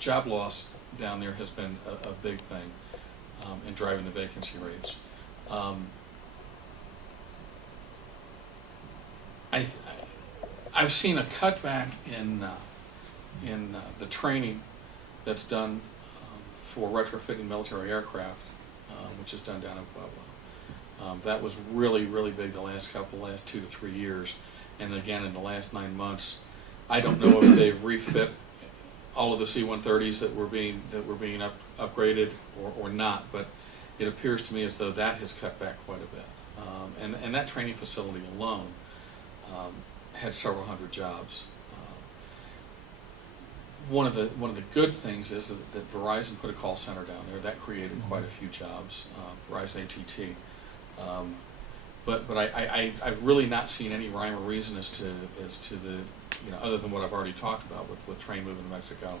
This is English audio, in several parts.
job loss down there has been a big thing in driving the vacancy rates. I've seen a cutback in the training that's done for retrofitting military aircraft, which is done down in Pueblo. That was really, really big the last 2 to 3 years, and again in the last 9 months. I don't know if they've refit all of the C-130s that were being upgraded or not, but it appears to me as though that has cut back quite a bit. And that training facility alone had several hundred jobs. One of the good things is that Verizon put a call center down there. That created quite a few jobs. Verizon AT&T. But I've really not seen any rhyme or reason as to the, other than what I've already talked about with train moving to Mexico,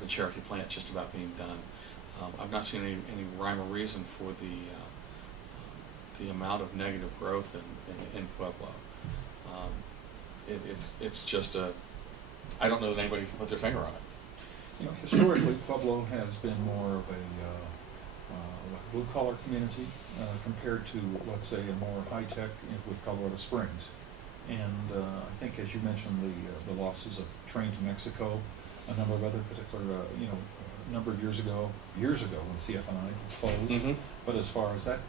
the Cherokee plant just about being done. I've not seen any rhyme or reason for the amount of negative growth in Pueblo. It's just I don't know that anybody can put their finger on it. Historically, Pueblo has been more of a blue-collar community compared to, let's say, a more high-tech with Colorado Springs. And I think, as you mentioned, the losses of train to Mexico, a number of other particular, a number of years ago when CFNI closed. Mm-hmm. But as far as that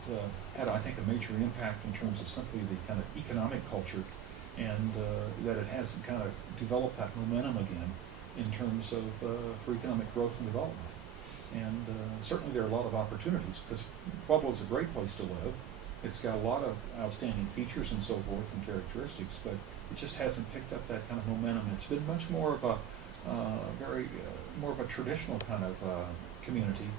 had, I think, a major impact in terms of simply the kind of economic culture, and that it hasn't kind of developed that momentum again in terms of for economic growth and development. And certainly there are a lot of opportunities, because Pueblo is a great place to live. It's got a lot of outstanding features and so forth and characteristics, but it just hasn't picked up that kind of momentum. It's been much more of a more of a traditional kind of community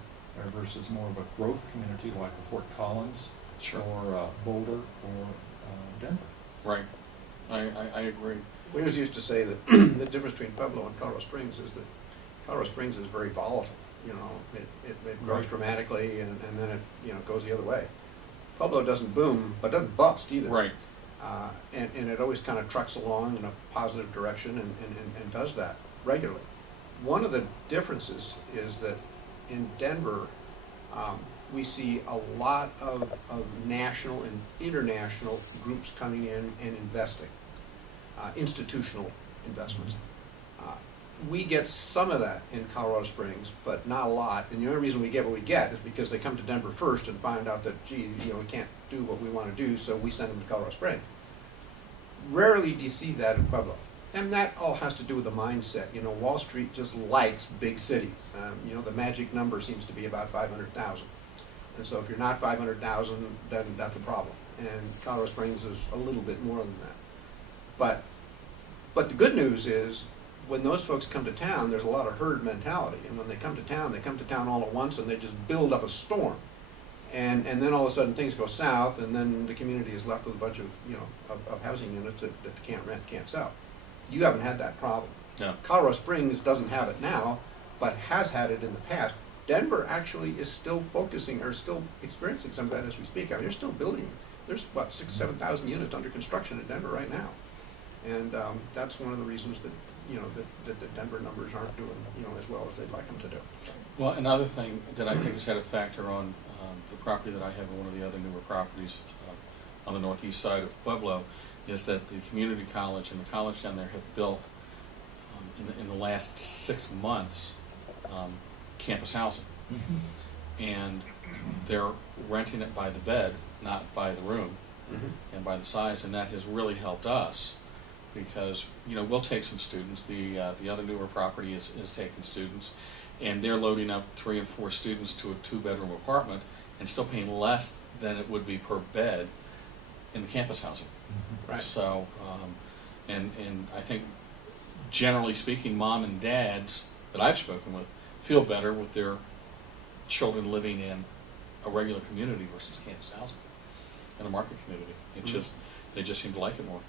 versus more of a growth community like a Fort Collins, Sure. or Boulder or Denver. Right. I agree. We always used to say that the difference between Pueblo and Colorado Springs is that Colorado Springs is very volatile. It grows Right. dramatically and then it goes the other way. Pueblo doesn't boom, but doesn't bust either. Right. And it always kind of trucks along in a positive direction and does that regularly. One of the differences is that in Denver, we see a lot of national and international groups coming in and investing, institutional investments. We get some of that in Colorado Springs, but not a lot. And the only reason we get what we get is because they come to Denver first and find out that, gee, we can't do what we want to do, so we send them to Colorado Springs. Rarely do you see that in Pueblo. And that all has to do with the mindset. Wall Street just likes big cities. The magic number seems to be about 500,000. And so if you're not 500,000, then that's a problem. And Colorado Springs is a little bit more than that. But the good news is, when those folks come to town, there's a lot of herd mentality. And when they come to town all at once and they just build up a storm. And then all of a sudden things go south, and then the community is left with a bunch of, of housing units that they can't rent, can't sell. You haven't had that problem. No. Colorado Springs doesn't have it now, but has had it in the past. Denver actually is still focusing, or still experiencing some of that as we speak. I mean, they're still building. There's, 6,000 to 7,000 units under construction in Denver right now. And that's one of the reasons that, that the Denver numbers aren't doing, as well as they'd like them to do. Well, another thing that I think has had a factor on the property that I have in one of the other newer properties on the northeast side of Pueblo is that the community college and the college down there have built in the last 6 months campus housing. Mm-hmm. And they're renting it by the bed, not by the room, and by the size, and that has really helped us because we'll take some students. The other newer property is taking students, and they're loading up 3 and 4 students to a 2-bedroom apartment and still paying less than it would be per bed in the campus housing. Mm-hmm. Right. So, and I think generally speaking, mom and dads that I've spoken with feel better with their children living in a regular community versus campus housing in a market community. They just seem to like it more.